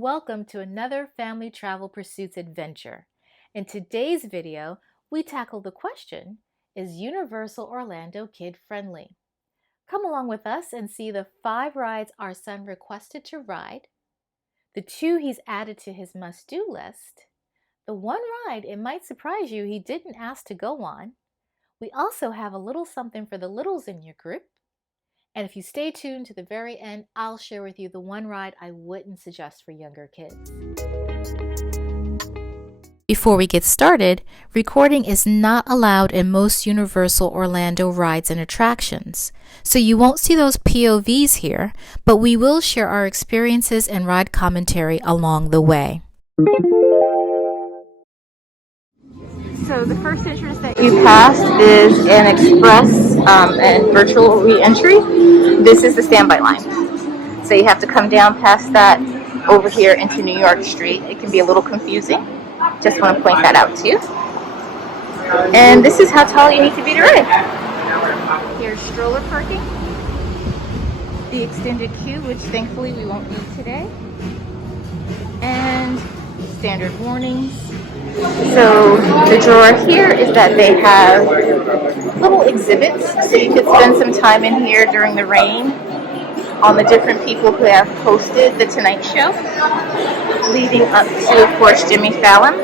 and welcome to another Family Travel Pursuits adventure. In today's video, we tackle the question, is Universal Orlando kid friendly? Come along with us and see the 5 rides our son requested to ride, the 2 he's added to his must-do list, the 1 ride it might surprise you he didn't ask to go on. We also have a little something for the littles in your group. And if you stay tuned to the very end, I'll share with you the 1 ride I wouldn't suggest for younger kids. Before we get started, recording is not allowed in most Universal Orlando rides and attractions. So you won't see those POVs here, but we will share our experiences and ride commentary along the way. So the first entrance that you pass is an express and virtual re-entry. This is the standby line. So you have to come down past that over here into New York Street. It can be a little confusing. Just want to point that out to you. And this is how tall you need to be to ride. Here's stroller parking. The extended queue, which thankfully we won't need today. And standard warnings. So the drawer here is that they have little exhibits, so you could spend some time in here during the rain on the different people who have hosted The Tonight Show, leading up to, of course, Jimmy Fallon.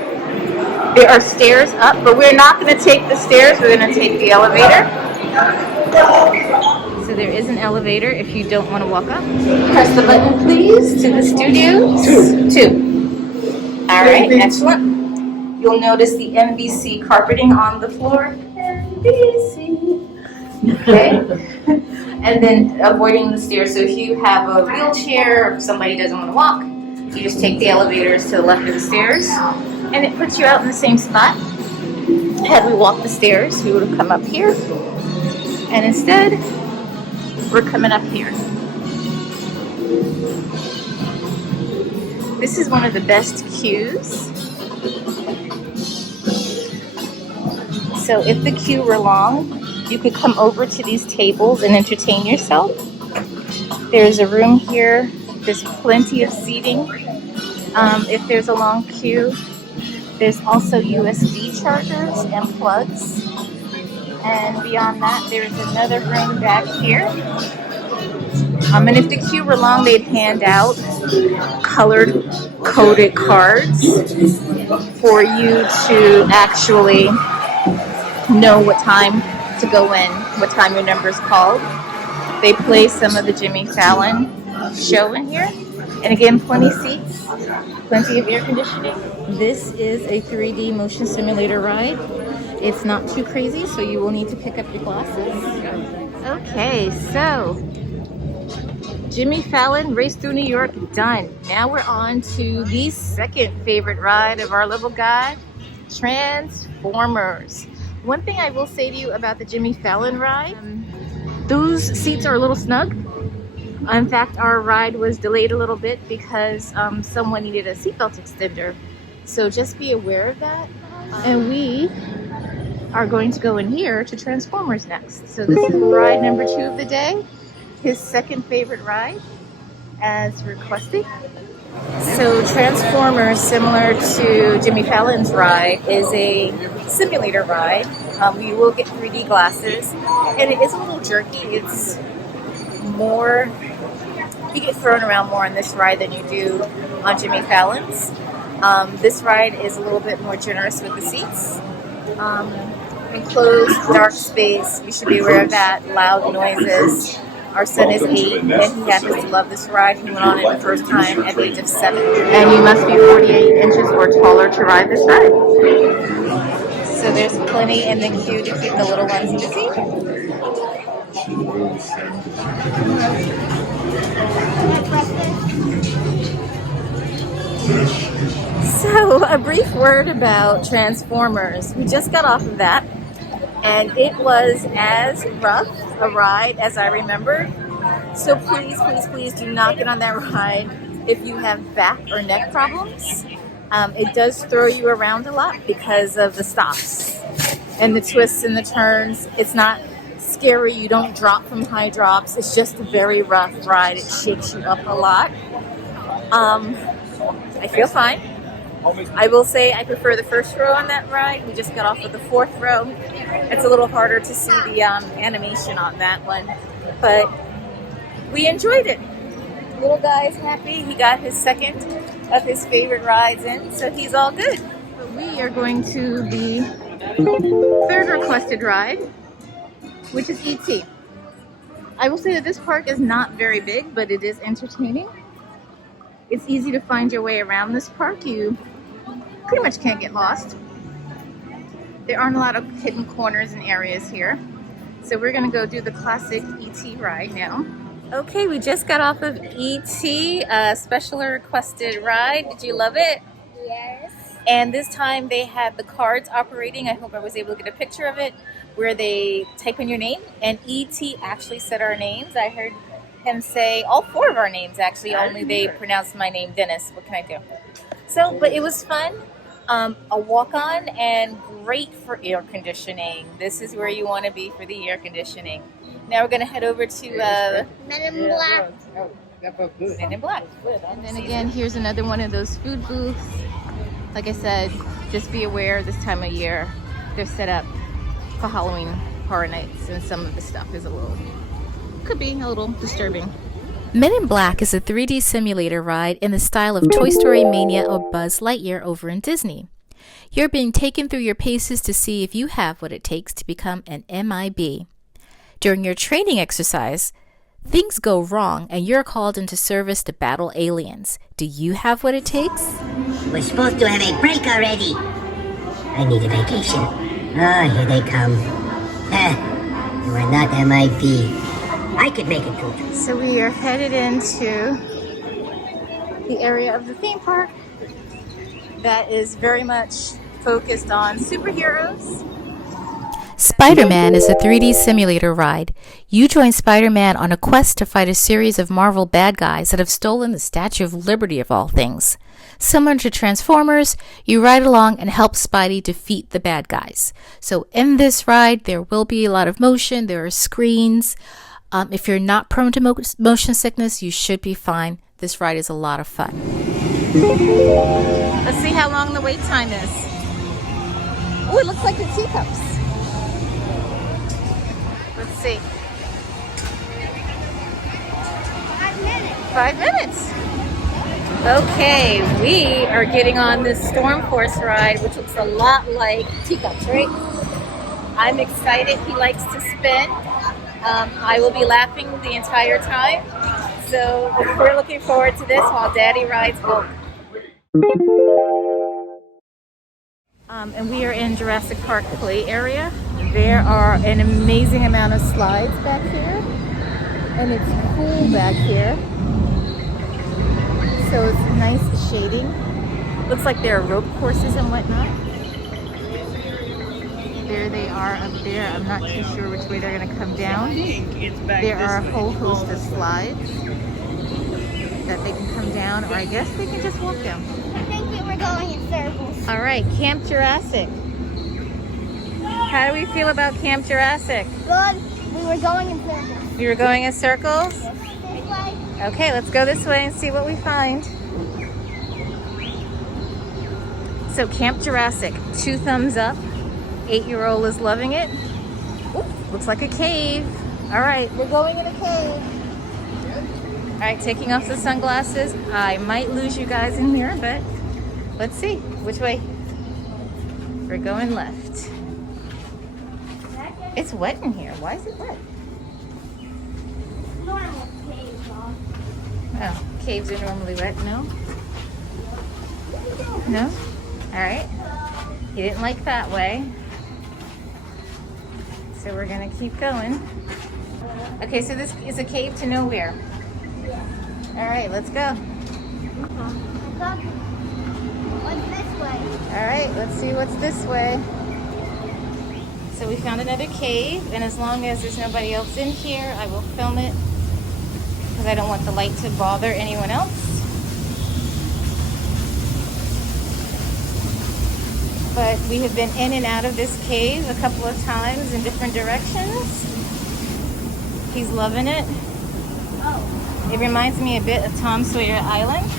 There are stairs up, but we're not going to take the stairs, we're going to take the elevator. So there is an elevator if you don't want to walk up. Press the button, please, to the studios. 2. All right, excellent. You'll notice the NBC carpeting on the floor. NBC. Okay. And then avoiding the stairs. So if you have a wheelchair, or if somebody doesn't want to walk, you just take the elevators to the left of the stairs. And it puts you out in the same spot. Had we walked the stairs, we would have come up here. And instead, we're coming up here. This is one of the best queues. So if the queue were long, you could come over to these tables and entertain yourself. There's a room here. There's plenty of seating. If there's a long queue, there's also USB chargers and plugs. And beyond that, there's another room back here. And if the queue were long, they'd hand out colored coded cards for you to actually know what time to go in, what time your number is called. They play some of the Jimmy Fallon show in here. And again, plenty of seats, plenty of air conditioning. This is a 3D motion simulator ride. It's not too crazy, so you will need to pick up your glasses. Okay, so Jimmy Fallon Race Through New York done. Now we're on to the second favorite ride of our little guy, Transformers. One thing I will say to you about the Jimmy Fallon ride, those seats are a little snug. In fact, our ride was delayed a little bit because someone needed a seatbelt extender. So just be aware of that. And we are going to go in here to Transformers next. So this is ride number 2 of the day, his second favorite ride as requested. So Transformers, similar to Jimmy Fallon's ride, is a simulator ride. You will get 3D glasses, and it is a little jerky. It's more, you get thrown around more on this ride than you do on Jimmy Fallon's. This ride is a little bit more generous with the seats. Enclosed, dark space, you should be aware of that, loud noises. Our son is 8, and he happens to love this ride. He went on it the first time at the age of 7. And you must be 48 inches or taller to ride this ride. So there's plenty in the queue to keep the little ones busy. So a brief word about Transformers. We just got off of that, and it was as rough a ride as I remembered. So please, please, please do not get on that ride if you have back or neck problems. It does throw you around a lot because of the stops and the twists and the turns. It's not scary. You don't drop from high drops. It's just a very rough ride. It shakes you up a lot. I feel fine. I will say I prefer the first row on that ride. We just got off of the fourth row. It's a little harder to see the animation on that one, but we enjoyed it. Little guy is happy. He got his second of his favorite rides in, so he's all good. We are going to the third requested ride, which is E.T. I will say that this park is not very big, but it is entertaining. It's easy to find your way around this park. You pretty much can't get lost. There aren't a lot of hidden corners and areas here. So we're gonna go do the classic E.T. ride now. Okay, we just got off of E.T., special requested ride. Did you love it? Yes. And this time they had the cards operating. I hope I was able to get a picture of it, where they type in your name, and E.T. actually said our names. I heard him say all four of our names, actually, only they pronounced my name Dennis. What can I do? So, but it was fun. A walk-on and great for air conditioning. This is where you want to be for the air conditioning. Now we're going to head over to Men in Black. Men in Black. And then again, here's another one of those food booths. Like I said, just be aware this time of year they're set up for Halloween Horror Nights, and some of the stuff is could be a little disturbing. Men in Black is a 3D simulator ride in the style of Toy Story Mania or Buzz Lightyear over in Disney. You're being taken through your paces to see if you have what it takes to become an MIB. During your training exercise, things go wrong and you're called into service to battle aliens. Do you have what it takes? We're supposed to have a break already. I need a vacation. Ah, here they come. You are not MIB. I could make it through. So we are headed into the area of the theme park that is very much focused on superheroes. Spider-Man is a 3D simulator ride. You join Spider-Man on a quest to fight a series of Marvel bad guys that have stolen the Statue of Liberty of all things. Similar to Transformers, you ride along and help Spidey defeat the bad guys. So in this ride, there will be a lot of motion. There are screens. If you're not prone to motion sickness, you should be fine. This ride is a lot of fun. Let's see how long the wait time is. Oh, it looks like the teacups. Let's see. 5 minutes. 5 minutes. Okay, we are getting on this Storm Force ride, which looks a lot like teacups, right? I'm excited. He likes to spin. I will be laughing the entire time. So we're looking forward to this while Daddy rides home. And we are in Jurassic Park play area. There are an amazing amount of slides back here. And it's cool back here. So it's nice shading. Looks like there are rope courses and whatnot. There they are up there. I'm not too sure which way they're going to come down. There are a whole host of slides that they can come down, or I guess they can just walk down. I think we were going in circles. All right, Camp Jurassic. How do we feel about Camp Jurassic? Good. We were going in circles. We were going in circles? This way. Okay, let's go this way and see what we find. So Camp Jurassic, 2 thumbs up. 8-year-old is loving it. Ooh, looks like a cave. All right, we're going in a cave. All right, taking off the sunglasses. I might lose you guys in here, but let's see. Which way? We're going left. It's wet in here. Why is it wet? Normal cave, huh? Oh, caves are normally wet. No? No? All right. He didn't like that way. So we're gonna keep going. Okay, so this is a cave to nowhere. All right, let's go. What's this way? All right, let's see what's this way. So we found another cave, and as long as there's nobody else in here, I will film it because I don't want the light to bother anyone else. But we have been in and out of this cave a couple of times in different directions. He's loving it. Oh. It reminds me a bit of Tom Sawyer Island.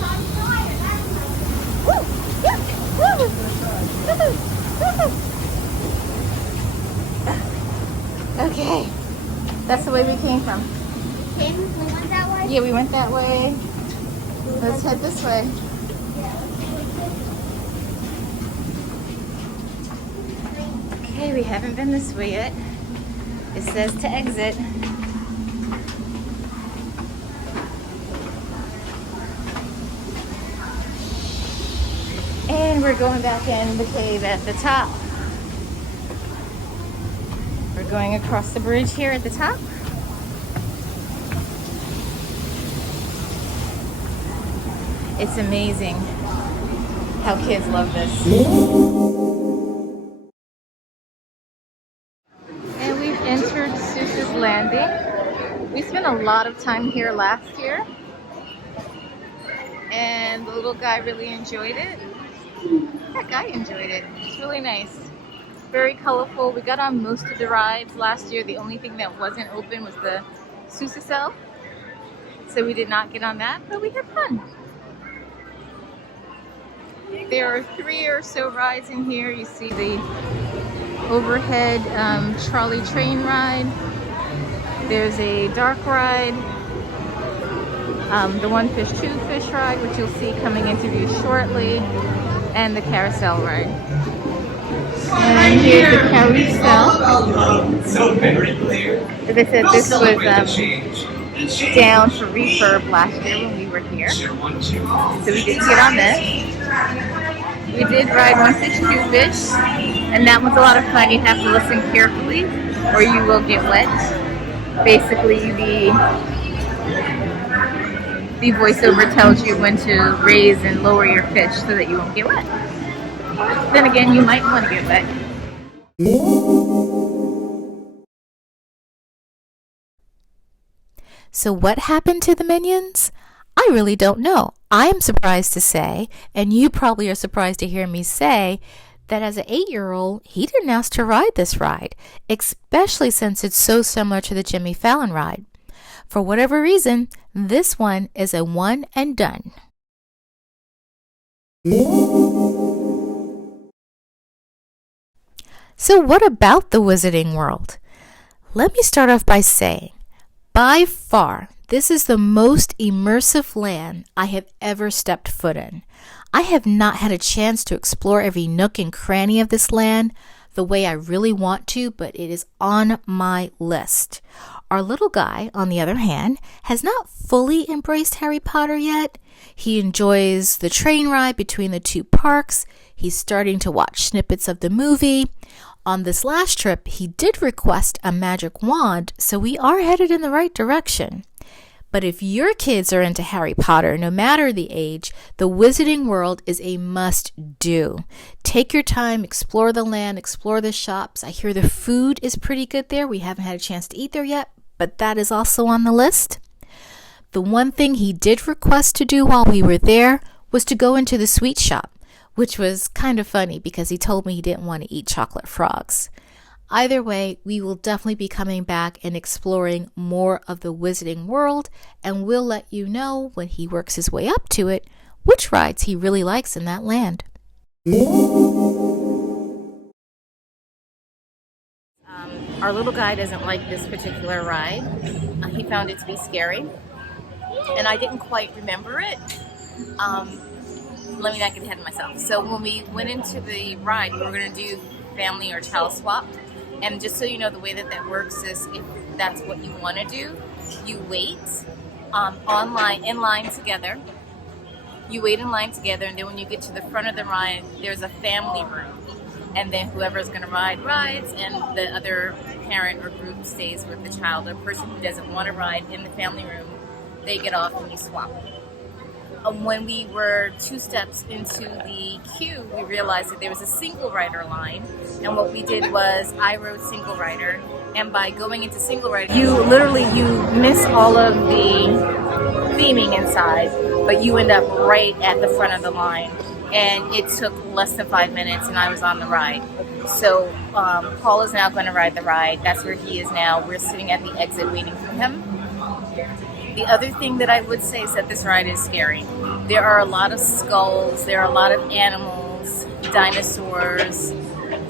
Tom Sawyer. That's the way we came from. We went that way? Yeah, we went that way. Let's head this way. Okay, we haven't been this way yet. It says to exit. And we're going back in the cave at the top. We're going across the bridge here at the top. It's amazing how kids love this. And we've entered Seuss's Landing. We spent a lot of time here last year. And the little guy really enjoyed it. That guy enjoyed it. It's really nice. Very colorful. We got on most of the rides last year. The only thing that wasn't open was the Carousel. So we did not get on that, but we had fun. There are 3 or so rides in here. You see the overhead trolley train ride. There's a dark ride. The One Fish, Two Fish ride, which you'll see coming into view shortly. And the carousel ride. And here's the carousel. So very clear. As I said, this was down for refurb last year when we were here. So we didn't get on this. We did ride One Fish, Two Fish, and that was a lot of fun. You have to listen carefully or you will get wet. Basically, the voiceover tells you when to raise and lower your fish so that you won't get wet. Then again, you might want to get wet. So what happened to the Minions? I really don't know. I am surprised to say, and you probably are surprised to hear me say, that as an 8-year-old, he didn't ask to ride this ride, especially since it's so similar to the Jimmy Fallon ride. For whatever reason, this one is a one and done. So what about the Wizarding World? Let me start off by saying, by far, this is the most immersive land I have ever stepped foot in. I have not had a chance to explore every nook and cranny of this land the way I really want to, but it is on my list. Our little guy, on the other hand, has not fully embraced Harry Potter yet. He enjoys the train ride between the 2 parks. He's starting to watch snippets of the movie. On this last trip, he did request a magic wand, so we are headed in the right direction. But if your kids are into Harry Potter, no matter the age, the Wizarding World is a must-do. Take your time, explore the land, explore the shops. I hear the food is pretty good there. We haven't had a chance to eat there yet, but that is also on the list. The one thing he did request to do while we were there was to go into the sweet shop, which was kind of funny because he told me he didn't want to eat chocolate frogs. Either way, we will definitely be coming back and exploring more of the Wizarding World, and we'll let you know when he works his way up to it which rides he really likes in that land. Our little guy doesn't like this particular ride. He found it to be scary, and I didn't quite remember it. Let me not get ahead of myself. So when we went into the ride, we were going to do family or child swap. And just so you know, the way that works is if that's what you want to do, you wait in line together. You wait in line together, and then when you get to the front of the ride, there's a family room. And then whoever's going to ride rides, and the other parent or group stays with the child. The person who doesn't want to ride in the family room, they get off and you swap. When we were 2 steps into the queue, we realized that there was a single rider line, and what we did was I rode single rider, and by going into single rider, you miss all of the theming inside, but you end up right at the front of the line, and it took less than 5 minutes, and I was on the ride. So Paul is now going to ride the ride. That's where he is now. We're sitting at the exit waiting for him. The other thing that I would say is that this ride is scary. There are a lot of skulls, there are a lot of animals, dinosaurs,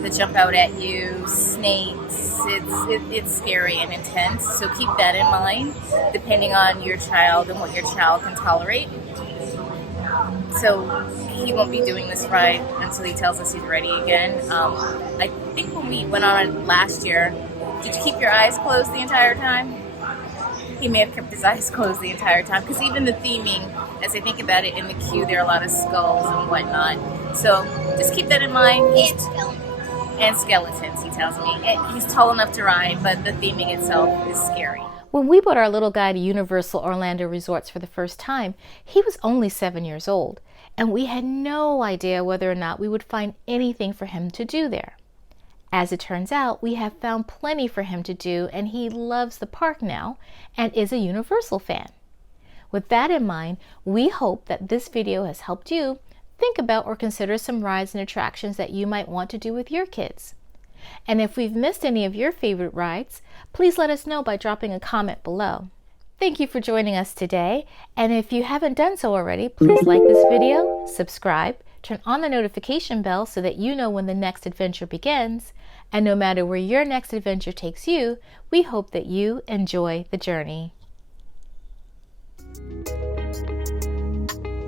that jump out at you, snakes. It's scary and intense. So keep that in mind, depending on your child and what your child can tolerate. So he won't be doing this ride until he tells us he's ready again. I think when we went on it last year, did you keep your eyes closed the entire time? He may have kept his eyes closed the entire time, because even the theming, as I think about it, in the queue there are a lot of skulls and whatnot. So just keep that in mind. And skeletons, he tells me. And he's tall enough to ride, but the theming itself is scary. When we brought our little guy to Universal Orlando Resorts for the first time, he was only 7 years old, and we had no idea whether or not we would find anything for him to do there. As it turns out, we have found plenty for him to do, and he loves the park now and is a Universal fan. With that in mind, we hope that this video has helped you think about or consider some rides and attractions that you might want to do with your kids. And if we've missed any of your favorite rides, please let us know by dropping a comment below. Thank you for joining us today, and if you haven't done so already, please like this video, subscribe, turn on the notification bell so that you know when the next adventure begins, and no matter where your next adventure takes you, we hope that you enjoy the journey.